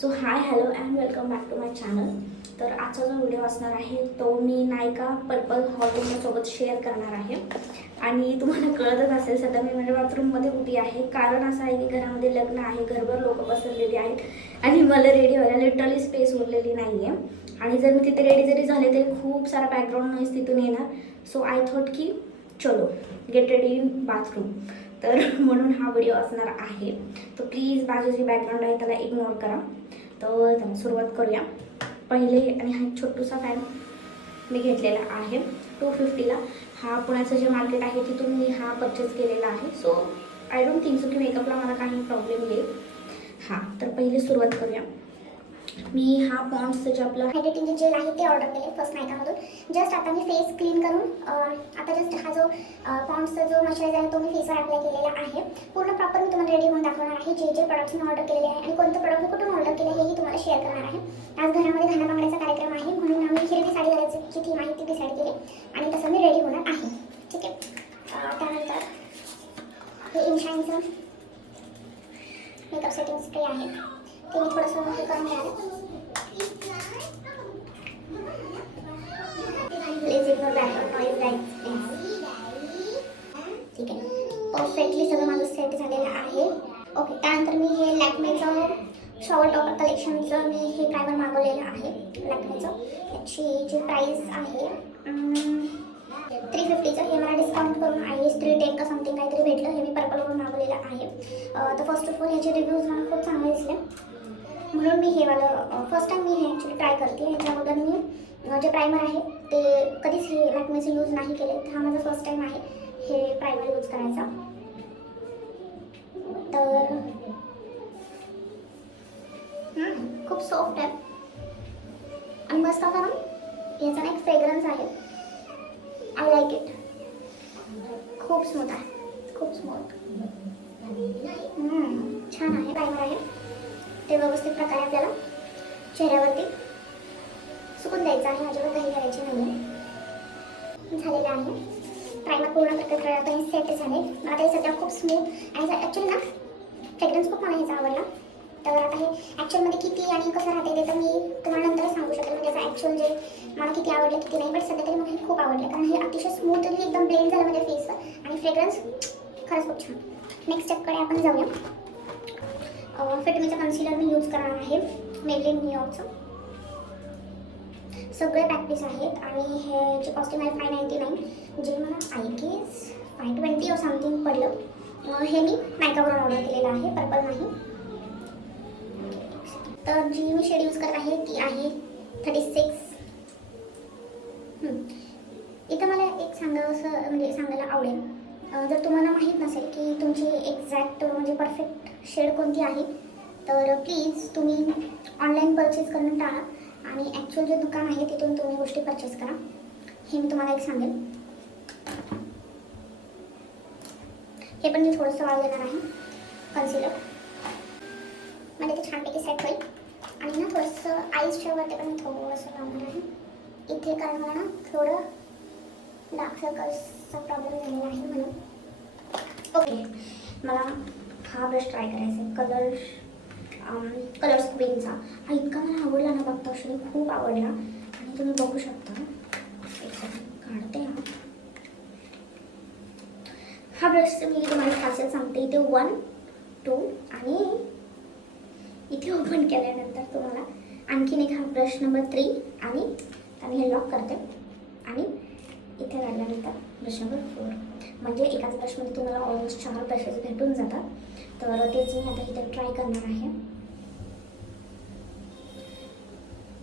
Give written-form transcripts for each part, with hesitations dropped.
So hi hello and welcome back to my channel. तर आजचा जो व्हिडिओ असणार आहे तो मी नायका पर्पल हॉल तुमच्यासोबत शेअर करणार आहे. आणि तुम्हाला कळतच असेल सध्या मी माझ्या बाथरूममध्ये उभी आहे. कारण असं आहे की घरामध्ये लग्न आहे, घरभर लोक बसलेली आहेत आणि मला रेडी व्हायला लिटरली स्पेस उरलेली नाही आहे. आणि जर मी तिथे रेडी जरी झाले तरी खूप सारा बॅकग्राऊंड नॉईज तिथून येणार. सो आय थॉट की चलो गेट रेडी इन बाथरूम. तर म्हणून हा व्हिडिओ असणार आहे. तर प्लीज माझी जी बॅकग्राऊंड आहे त्याला इग्नोर करा. तर चला सुरुवात करूया. पहिले आणि हा एक छोटूसा फॅन मी घेतलेला आहे 250ला. हा पुण्याचं जे मार्केट आहे तिथून मी हा परचेस केलेला आहे. So I don't think so की मेकअपला मला काही प्रॉब्लेम येईल. हां, तर पहिले सुरुवात करूया. मी हा पॉन्ड्सचं जे आपलं हायड्रेटिंग जे जेल आहे ते ऑर्डर केले फर्स्ट नायकामधून. जस्ट आता मी फेस क्लीन करून आता जस्ट हा जो पॉन्ड्सचा जो मॉइश्चरायझर आहे तो मी फेसवर अप्लाय केलेला आहे. पूर्ण प्रॉपर मी तुम्हाला रेडी होऊन दाखवणार आहे. जे जे प्रोडक्ट्स मी ऑर्डर केलेले आहे आणि कोणतं प्रोडक्ट मी कुठून ऑर्डर केलं हेही तुम्हाला शेअर करणार आहे. आज घरामध्ये घाना बांगड्याचा कार्यक्रम आहे म्हणून आम्ही हिरवी साडी घालायची थीम आहे ती डिसाईड केली आणि तसं मी रेडी होणार आहे. ठीक आहे. त्यानंतर हे इनशाईनचं मेकअप सेटिंग स्प्रे आहे ते मी थोडंसं हे करून घ्यायला. Please ignore background noise guys please. ठीक आहे. परफेक्टली सगळं माझं सेट झालेलं आहे. ओके. त्यानंतर मी हे लॅक्मेचं शॉवर टॉपर कलेक्शनचं मी हे प्रायमर मागवलेलं आहे. लॅक्मेचं याची जी प्राईस आहे 350चं. हे मला डिस्काउंट करून आहे 310 का समथिंग काहीतरी भेटलं. हे मी पर्पलवरून मागवलेलं आहे. तर फर्स्ट ऑफ ऑल ह्याचे रिव्ह्यूज मला खूप चांगले दिसले म्हणून मी हे वालं फर्स्ट टाइम मी हे ॲक्च्युली ट्राय करते. ह्याच्या अगोदर मी जे प्रायमर आहे ते कधीच हे लॅक्मेचं यूज नाही केले. हा माझा फर्स्ट टाइम आहे हे प्रायमर यूज करायचा. तर खूप सॉफ्ट आहे आणि मस्त कारण याचा ना एक फ्रेग्रन्स आहे. I like it. खूप स्मूथ आहे, खूप स्मूथ. छान आहे. प्रायमर आहे ते व्यवस्थित प्रकारे आपल्याला चेहऱ्यावरती सुकून द्यायचं आहे. अजिबात काही करायची नाही आहे. झालेलं आहे प्रायमर पूर्ण प्रकारे सेट झाले. मला ते सध्या खूप स्मूथ आणि ॲक्च्युली ना फ्रेग्रन्स खूप मला ह्याचा आवडला. तर आता हे ॲक्च्युअलमध्ये किती आणि कसं राहते ते तर मी तुम्हाला नंतरच सांगू शकेल. म्हणजे याचा ॲक्च्युअल जे मला किती आवडलं किती नाही. बट सध्या तरी मला हे खूप आवडलं कारण हे अतिशय स्मूथली एकदम ब्लेंड झालं माझ्या फेसवर आणि फ्रेग्रन्स खरंच खूप छान. नेक्स्ट स्टेपकडे आपण जाऊया. फिटमीचं कन्सिलर मी यूज करणार आहे मेबलिन न्यूयॉर्कचं. सगळे पॅक पीस आहेत आणि ह्याची कॉस्टिंग आहे 599 जे मला आय गेस 520 और समथिंग पडलं. हे मी नायकावरून ऑर्डर केलेलं आहे, पर्पल नाही. तर जी मी शेड यूज करत आहे ती आहे 36. इथं मला एक सांगायला आवडेल. जर तुम्हाला माहीत नसेल की तुमची एक्झॅक्ट म्हणजे परफेक्ट शेड कोणती आहे तर प्लीज तुम्ही ऑनलाईन परचेस करणं टाळा आणि ॲक्च्युअल जे दुकान आहे तिथून तुम्ही गोष्टी परचेस करा. हे मी तुम्हाला एक सांगेल. हे पण मी थोडंसं वाढ देणार आहे कन्सिलर म्हणजे ते छानपैकी सेट होईल. आणि ना थोडंसं आईसच्या वरती पण मी थोडंसं लावणार आहे इथे कारण मला ना थोडं डार्क सर्कल्सचा प्रॉब्लेम झालेला आहे म्हणून. ओके. मला हा ब्रश ट्राय करायचा आहे कलर्स क्वीनचा. हा इतका मला आवडला ना बघता क्षणी खूप आवडला आणि तुम्ही बघू शकता. एक सेकंड काढते. हा ब्रश मी तुम्हाला खासियत सांगते. इथे 1 2 आणि इथे ओपन केल्यानंतर तुम्हाला आणखीन एक हा ब्रश नंबर 3 आणि मी हे लॉक करते आणि इथे काढल्यानंतर ब्रश नंबर 4 म्हणजे एकाच ब्रशमध्ये तुम्हाला ऑलमोस्ट 4 ब्रशेस भेटून जातात. तर तेच मी आता इथे ट्राय करणार आहे.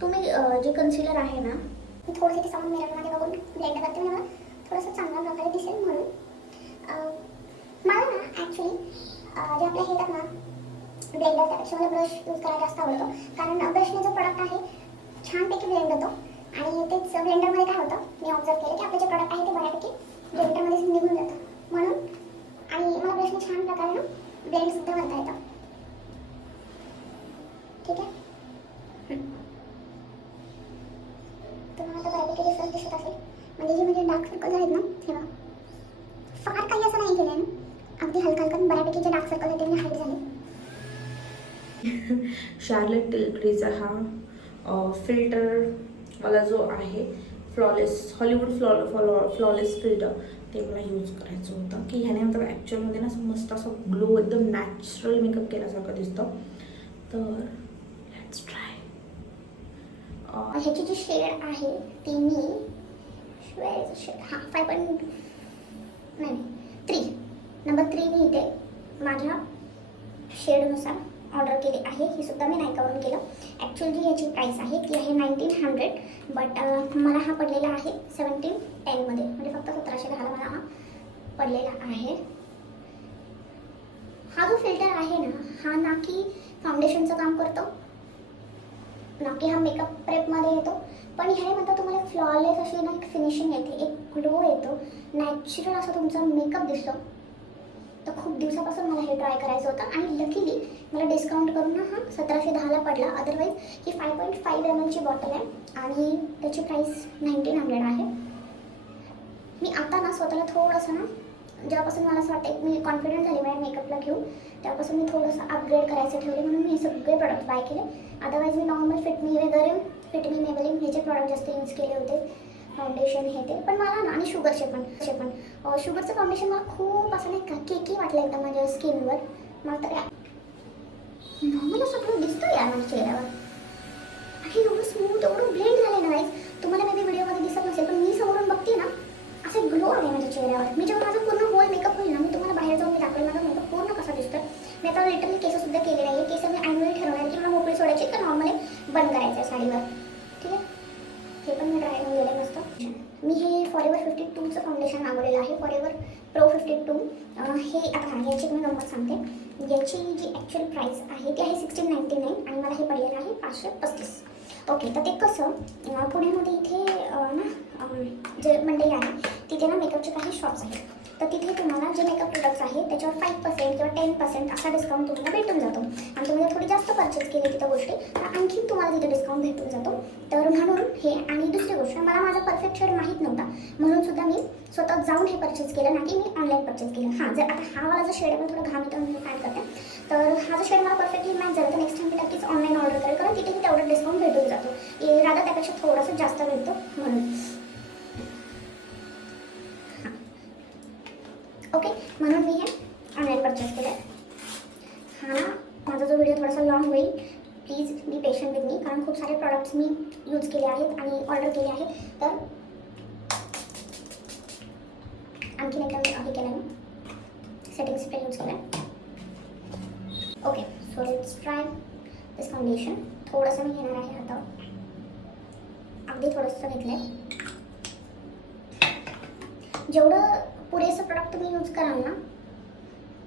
तुम्ही जे कन्सिलर आहे ना मी थोडंसं ते समोर मिररमध्ये बघून ब्लेंड करते. मला थोडंसं चांगल्या प्रकारे दिसेल म्हणून. मला ना ॲक्च्युली जे आपल्या हे येतात ना ब्लेंडर त्यापेक्षा मला ब्रश यूज करायला जास्त आवडतो कारण ब्रशने जो प्रॉडक्ट आहे छानपैकी ब्लेंड होतो आणि तेच ब्लेंडरमध्ये काय होतं मी ऑब्झर्व केलं की आपले जे प्रॉडक्ट आहे ते बऱ्यापैकी ब्लेंडरमध्ये निघून जातं म्हणून. आणि मला ब्रशने छान प्रकारे ना ब्लेंडसुद्धा करता येतं. ठीक आहे. तर मला आता बऱ्यापैकी डिफरन्स दिसत असेल. म्हणजे जे म्हणजे डार्क सर्कल्स आहेत ना हे बघा फार काही असं नाही केलं आहे ना. अगदी हलका हलका बऱ्यापैकी जे डार्क सर्कल आहेत ते हाईट झाले. शार्लेट टिल्टरीचा हा फिल्टरवाला जो आहे फ्लॉलेस हॉलिवूड फ्लॉलेस फिल्टर ते मला यूज करायचं होतं की ह्याने नंतर ॲक्च्युअलमध्ये ना असं मस्त असं ग्लो एकदम नॅचरल मेकअप केल्यासारखं दिसतं. तर लेट्स ट्राय. ह्याची जी शेड आहे ती मी शेड 3 नंबर 3 मी इथे माझ्या शेडनुसार ऑर्डर केली आहे. ही सुद्धा मी नायकावरून केलं. ॲक्च्युअली जी याची प्राईस आहे ती आहे 1900 बट मला हा पडलेला आहे 1710 म्हणजे फक्त 1710 मला हा पडलेला आहे. हा जो फिल्टर आहे ना की फाउंडेशनचं काम करतो ना की हा मेकअप प्रेपमध्ये येतो, पण ह्याने म्हणतात तुम्हाला फ्लॉलेस अशी ना एक फिनिशिंग येते, एक ग्लो येतो, नॅचरल असा तुमचा मेकअप दिसतो. तर खूप दिवसापासून मला हे ट्राय करायचं होतं आणि लकीली मला डिस्काउंट करून ना हा 1710ला पडला. अदरवाईज ही 5.5 ml ची बॉटल आहे आणि त्याची प्राईस 1900 आहे. मी आता ना स्वतःला थोडंसं ना जेव्हापासून मला असं वाटतं मी कॉन्फिडंट झाली माझ्या मेकअपला घेऊन तेव्हापासून मी थोडंसं अपग्रेड करायचं ठेवले म्हणून मी हे सगळे प्रोडक्ट बाय केले. अदरवाईज मी नॉर्मल फिटमी वगैरे फिटमी मेबलिन ह्याचे प्रोडक्ट जास्त यूज केले होते, फाउंडेशन हे ते. पण मला ना आणि शुगरचे पण शुगरचं फाउंडेशन मला खूप असं नाही का केकी वाटलं एकदम माझ्या स्किनवर. मला तर नॉर्मल असं सगळं दिसतं यार माझ्या चेहऱ्यावर आणि एवढं स्मूथ एवढं ब्लेंड झालं ना गाईज. तुम्हाला मे बी व्हिडिओमध्ये दिसत नसेल पण मी समोरून बघते ना असं ग्लो आहे माझ्या चेहऱ्यावर. मी जेव्हा माझा पूर्ण होल मेकअप होईल ना मी तुम्हाला बाहेर जाऊन मी दाखवेल माझा मेकअप पूर्ण कसा दिसतोय. मी आता लिटरली केससुद्धा केलेले आहे. केस मी ॲन्युअली ठरवणार की मला मोकळी सोडायची का नॉर्मली बंद करायचं आहे साडीवर. ठीक आहे, हे पण मी ट्राय करून गेले मस्त. मी हे फॉरेवर 52चं फाउंडेशन मागवलेलं आहे, फॉरेवर प्रो 52. हे आता याची मी गंमत सांगते. याची जी ॲक्च्युअल प्राईस आहे ती आहे 1699 आणि मला हे पडलेलं आहे 535. ओके, तर ते कसं पुण्यामध्ये इथे ना जे मंडई आहे तिथे ना मेकअपचे काही शॉप्स आहेत. तर तिथे तुम्हाला जे मेकअप प्रोडक्ट्स आहेत त्याच्यावर 5% किंवा 10% असा डिस्काउंट तुम्हाला भेटून जातो आणि तुम्ही थोडी जास्त परचेस केली तिथं गोष्टी तर आणखी तुम्हाला तिथे डिस्काउंट भेटून जातो. तर म्हणून हे आणि दुसरी गोष्ट मला माझा परफेक्ट शेड माहीत नव्हता म्हणून सुद्धा मी स्वतः जाऊन हे परचेस केलं ना की मी ऑनलाईन परचेस केलं. हां, जर आता हा वाला जो शेड आहे थोडं घाम येतो म्हणून ॲड करते. तर हा जो शेड मला परफेक्टली मॅच झाला तर नेक्स्ट टाइम मी नक्कीच ऑनलाईन ऑर्डर करेल कारण तिथेही तेवढं डिस्काउंट भेटून जातो. राधा त्यापेक्षा थोडंसं जास्त भेटतो म्हणून. ओके, म्हणून मी हे ऑनलाईन परचेस केलं. हा ना माझा जो व्हिडिओ थोडासा लॉंग होईल, please be patient with me कारण खूप सारे प्रॉडक्ट्स मी यूज केले आहेत आणि ऑर्डर केले आहेत. तर आणखीन एकदा मी हे केलं मी सेटिंग स्प्रे यूज केला. Okay, so let's try this foundation. थोडंसं मी घेणार आहे हातावर, अगदी थोडंसं घेतलं आहे. जेवढं पुरेसं प्रॉडक्ट तुम्ही यूज कराल ना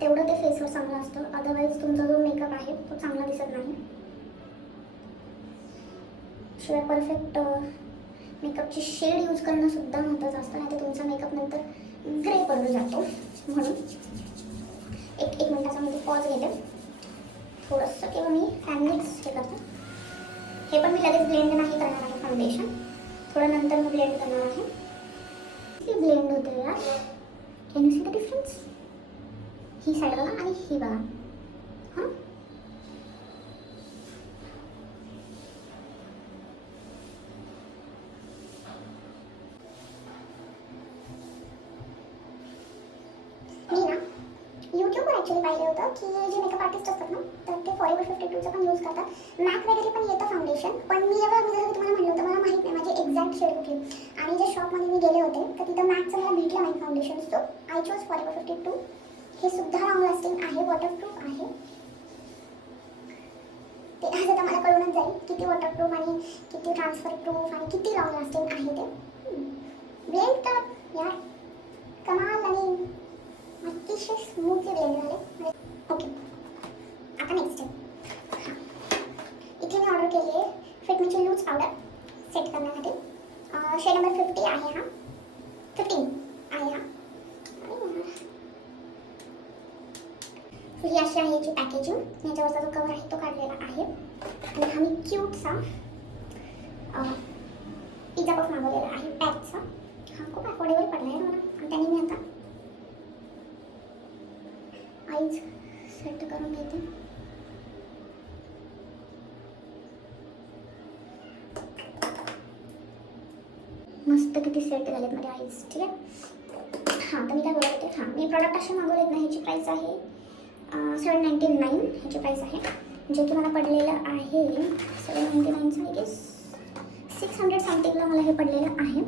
तेवढं ते फेसवर चांगलं असतं. अदरवाईज तुमचा जो मेकअप आहे तो चांगला दिसत नाही. शिवाय परफेक्ट मेकअपची शेड यूज करणं सुद्धा महत्त्वाचं असतं नाही तर तुमचा मेकअप नंतर ग्रे पडून जातो. म्हणून एक मिनिटाचा मी पॉज घेते थोडंसं किंवा मी फॅमिलीच हे करते. हे पण मी लगेच ब्लेंड नाही करणार आहे फाउंडेशन, थोडं नंतर मी ब्लेंड करणार आहे. हे ब्लेंड होते यार, can you see the difference? He side बघा आणि ही बघा. हां, मी ना यूट्यूबवर ॲक्च्युली पाहिलं होतं की जे मेकअप आर्टिस्ट असतात ना तर ते फॉरेवर 52चं पण यूज करतात. मॅक वगैरे पण येतं फाउंडेशन, पण मी जसं तुम्हाला म्हणलं होतं मला माहीत नाही माझी एक्झॅक्ट शेड कुठली. आणि ज्या शॉपमध्ये मी गेले होते तर तिथं मॅकचं मला भेटलं नाही foundation. So I chose forever 52. हे सुद्धा लॉंग लास्टिंग आहे, वॉटरप्रूफ आहे. ते आज आता मला कळूनच जाईल किती वॉटरप्रूफ आणि किती ट्रान्सफर प्रूफ आणि किती लॉंग लास्टिंग आहे ते. ब्लेंड तर यार कमाल आणि अतिशय स्मूथली ब्लेंड झाले. ओके, आता नेक्स्ट आहे. हां, इथे मी ऑर्डर केली आहे फिटमीची लूज पावडर सेट करण्यासाठी. शेड नंबर 50 आहे हा, 15 आहे हा. ही अशी आहे याची पॅकेजिंग. याच्यावरचा जो कवर आहे तो काढलेला आहे आणि हा मी क्यूटचा पिझ्झा पफ मागवलेला आहे पॅकचा. हा खूप अफोर्डेबल पडला आहे मला आणि त्याने मी आता आईज सेट करून घेते. मस्त किती सेट झालेत माझे आईज. ठीक आहे. हां तर मी काय बोलत होते, हां मी प्रॉडक्ट असे मागवलेत ना, ह्याची प्राईस आहे 799 ह्याची प्राईस आहे, जे की मला पडलेलं आहे 799चं आहे की 600 समथिंगला मला हे पडलेलं आहे.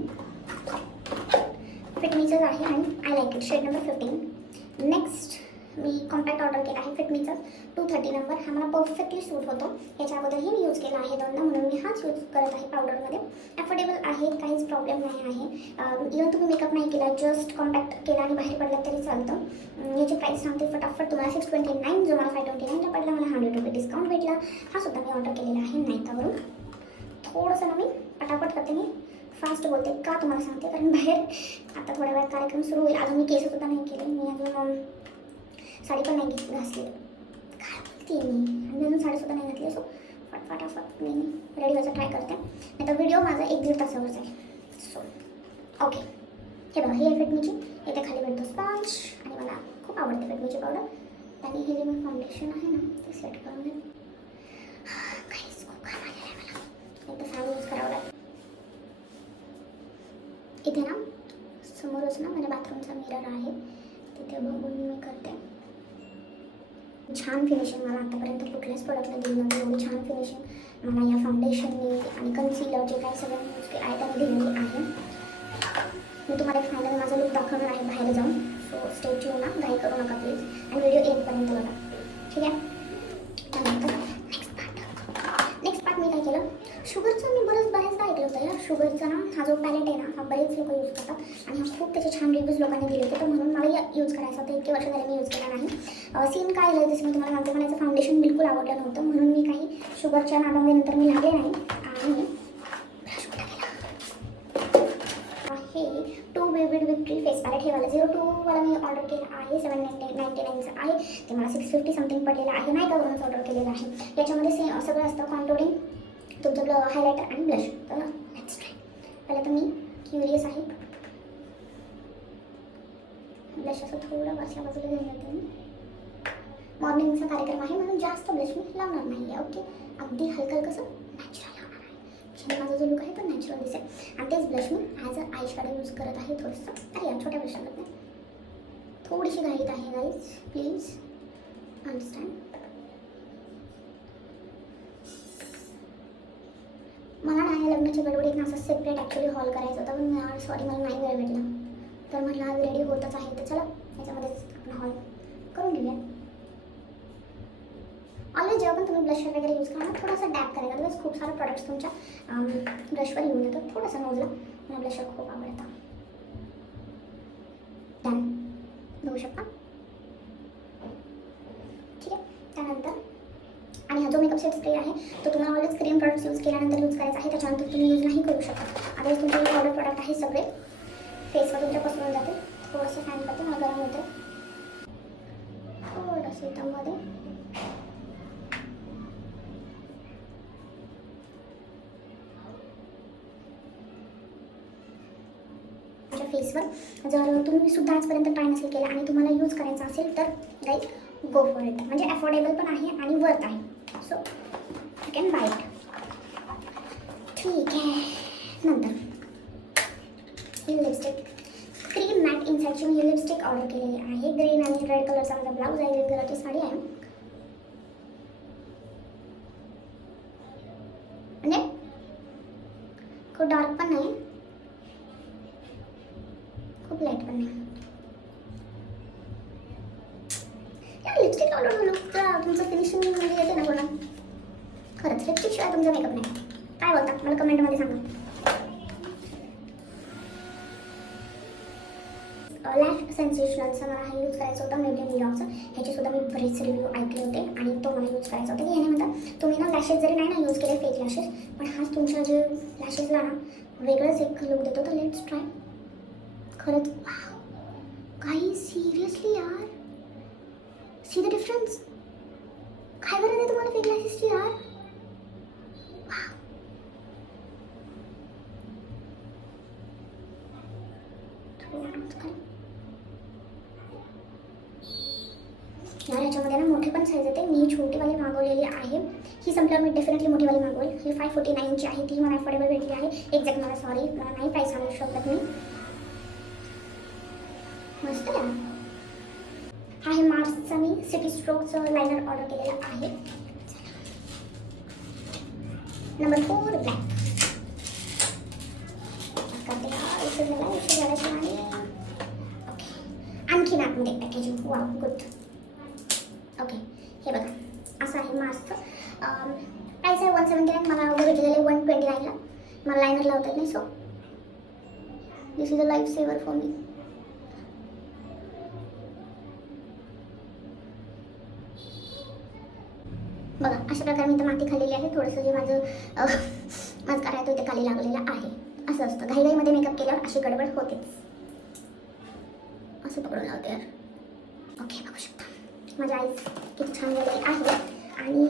फिटमीचंच आहे आणि I like it, shade number 15. Next मी कॉम्पॅक्ट ऑर्डर केला आहे फिटमीचा 230 नंबर. हा मला परफेक्टली सूट होतो. याच्या अगोदरही मी यूज केला आहे दोनदा, म्हणून मी हाच यूज करत आहे पावडरमध्ये. अफोर्डेबल आहे, काहीच प्रॉब्लेम नाही आहे. इव्हन तुम्ही मेकअप नाही केला, जस्ट कॉम्पॅक्ट केला आणि बाहेर पडला तरी चालतं. याची प्राईस सांगते फटाफट तुम्हाला 629, जो मला 529ला पडला. मला 100 रुपये डिस्काउंट भेटला. हा सुद्धा मी ऑर्डर केलेला आहे नायकावरून. थोडंसं ना मी पटापट करते, मी फास्ट बोलते का तुम्हाला सांगते, कारण बाहेर आता थोड्या वेळात कार्यक्रम सुरू होईल. अजून मी केससुद्धा नाही केले, मी अजून साडी पण नाही घासली. काय बोलते मी, आणि अजून साडीसुद्धा नाही घातली. सो फटाफट मी रेडी व्हायचा ट्राय करते, नाही तर व्हिडिओ माझा 1-1.5 तासावर जाईल. सो ओके, हे बघा ही आहे फिटमीची. इथे खाली भेटतो स्पॉन्ज आणि मला खूप आवडते फिटमीची पावडर. आणि हे जे मी फाउंडेशन आहे ना ते सेट करून घे. काहीच खूप काम आलेलं आहे मला, एकदा फॅन यूज करावं लागेल. इथे ना समोरच ना माझ्या बाथरूमचा मिरर आहे, तिथे बघून मी करते. छान फिनिशिंग मला आतापर्यंत कुठल्याच प्रोडक्टने दिली नव्हती. एवढी छान फिनिशिंग मला या फाउंडेशनने आणि कन्सिलर जे काही सगळं यूज आहे त्याने दिलेली आहे. मी तुम्हाला फायनल माझा लुक दाखवणार आहे बाहेर जाऊन. सो स्टे ट्यून ना, घाई करू नका प्लीज, आणि व्हिडिओ एंडपर्यंत बघा. ठीक आहे. त्यानंतर नेक्स्ट पार्ट मी काय केलं, शुगरचं मी बऱ्याचदा ऐकलं होतं या शुगरचा ना हा जो पॅलेट आहे ना, हा बरेच लोक यूज करतात आणि हा खूप त्याचे छान रिव्ह्यूज लोकांनी दिले होते. तर म्हणून मला यूज करायचा होता. इतके वर्ष झाले मी यूज केला नाही. सीन काय झालं जसं मी तुम्हाला सांगते, मला याचं फाउंडेशन बिलकुल आवडलं नव्हतं, म्हणून मी काही शुगरच्या नादामध्ये नंतर मी लागले नाही. आणि ब्रश कुठं गेला आहे, 2 विविड विक्ट्री फेस पॅलेट. हे वाला 02 वाला मी ऑर्डर केलं आहे, 799चं आहे. ते मला 650 समथिंग पडलेलं आहे. नाही का वरूनच ऑर्डर केलेलं आहे. याच्यामध्ये सगळं असतं, कॉन्टोरिंग, तुमचं हायलायटर आणि ब्लश. तर लेट्स ट्राय. पहिलं तर मी क्युरियस आहे, ब्लश असं थोडं वरच्या बाजूला घेऊन जाते मी. मॉर्निंगचा कार्यक्रम आहे म्हणून जास्त ब्लश मी लावणार नाही आहे. ओके, अगदी हलकं कसं नॅचरल लावणार आहे, म्हणजे माझा जो लुक आहे तो नॅचरल दिसेल. आणि तेच blush me as a eye shadow use करत आहे थोडंसं. अरे या छोट्या ब्लश लागत नाही, थोडीशी घाईत आहे गाईज, प्लीज अंडरस्टँड. मला ना या लग्नाच्या गडबडीत ना असं सेपरेट ॲक्च्युली हॉल करायचं होतं, पण सॉरी मला नाही वेळ भेटला. तर म्हटलं आज रेडी होतच आहे, तर चला याच्यामध्येच आपण हॉल करून घेऊया. ऑलवेज जेव्हा पण तुम्ही ब्लशर वगैरे यूज करा ना, थोडासा डॅप करायला, बिकॉज खूप सारे प्रॉडक्ट्स तुमच्या ब्रशवर येऊन येतात. थोडासा नोजला मला ब्लशर खूप आवडतं. डन, बघू शकता. ठीक आहे. त्यानंतर आणि हा जो मेकअप सेट स्प्रे आहे तो तुम्हाला ऑलवेज क्रीम प्रॉडक्ट्स यूज केल्यानंतर यूज करायचा आहे. त्याच्यानंतर तुम्ही यूज नाही करू शकता. आता तुमचे पावडर प्रॉडक्ट आहे सगळे फेसवर तुमच्या पसरून जाते. थोडंसं फॅन करते, मला गरम होतं थोडंसं इथंमध्ये. फेसवर जर तुम्ही सुद्धा आजपर्यंत ट्राय नसेल केला आणि तुम्हाला यूज करायचा असेल तर गाईज गो फॉर इट. म्हणजे अफोर्डेबल पण आहे आणि वर्थ आहे. So you can buy it. ठीक आहे. नंतर ही लिपस्टिक क्रीम मॅट इनसाईडची मी ही लिपस्टिक ऑर्डर केलेली आहे. ग्रीन आणि रेड कलरचा माझा ब्लाऊज आहे, ग्रीन कलरची साडी आहे. म्हणजे खूप डार्क पण नाही, खूप लाईट पण नाही. या लिपस्टिक लावलं लुक तुमचं फिनिशिंग म्हणजे येते ना पूर्ण. खरंच लिपस्टिक शिवाय तुमचा मेकअप नाही. काय बोलता मला कमेंटमध्ये सांगा. लॅश सेन्सेशनलचा मला हा यूज करायचा होता, मेबलिन न्यूयॉर्कचा. ह्याचे सुद्धा मी बरेच रिव्ह्यू ऐकले होते आणि तो मला यूज करायचा होता. की ह्याने म्हणतात तुम्ही ना लॅशेस जरी नाही ना यूज केले फेक लॅशेस, पण हाच तुमच्या जे लॅशेसला ना वेगळंच एक लुक देतो. तर लेट्स ट्राय. खरंच काही सिरियसली यार, सी द डिफरन्स. काय गरज आहे तुम्हाला फेक लॅशेसची यार. यार ह्याच्यामध्ये ना मोठे पण साईज येते. मी छोटीवाली मागवलेली आहे. ही संपल्यावर मी डेफिनेटली मोठीवाली मागवेल. ही 549ची आहे. ती मला अफोर्डेबल भेटली आहे. एक्झॅक्ट मला नाही प्राईस सांगू शकत मी. मस्त आहे. हा आहे मार्सचा मी सिटी स्ट्रोकचं लायनर ऑर्डर केलेलं आहे. Number 4 black. आणि ओके आणखी आतमध्ये पॅकेजिंग. वा गुड. ओके हे बघा असं आहे मास्कचं. प्राईस आहे 179. मला ऑर्डर भेटलेलं आहे 129ला. मला लायनर लावता येत नाही. So this is a life saver for me. बघा अशा प्रकारे मी तर माती खाल्लेली आहे. थोडंसं जे माझं मास्कारा आहे तो इथे खाली लागलेला आहे. असं असतं घाईघाईमध्ये मेकअप केल्यावर अशी गडबड होतेच. असं पकडून लावते यार. ओके बघू शकता माझ्या आईज किती छान झालेली आहे. आणि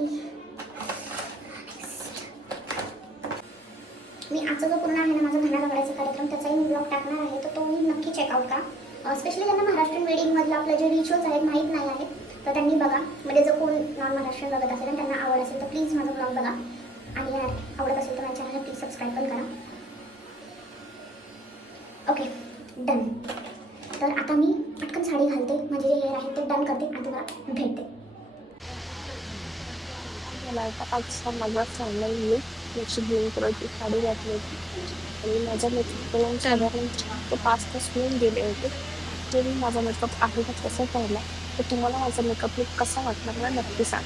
मी आजचा जो पूर्ण आहे ना माझा घाणा रगडायचा कार्यक्रम त्याचाही मी ब्लॉग टाकणार आहे. तर तो मी नक्की चेकआउट करा. स्पेशली ज्यांना महाराष्ट्रीयन वेडिंगमधलं आपलं जे रिच्युअल्स आहेत माहीत नाही आहेत तर त्यांनी बघा. म्हणजे जर कोण नॉन महाराष्ट्रीयन बघत असेल आणि त्यांना आवड असेल तर प्लीज माझा ब्लॉग बघा. आणि यार आवडत असेल तर माझ्या चॅनलला प्लीज सबस्क्राईब पण करा. Okay done. तर आता मी पटकन साडी घालते. म्हणजे जे हेअर आहे ते डन करते आणि तुम्हाला भेटते. मला आता आजचा माझा फायनल लुक. त्याची ग्रीन कलरची साडी घातली होती आणि माझा मेकअप करून साधारण 5 तास होऊन गेले होते. तरी माझा मेकअप आहे का कसं पाहिला तर तुम्हाला माझा मेकअप लुक कसा वाटला मला नक्की सांग.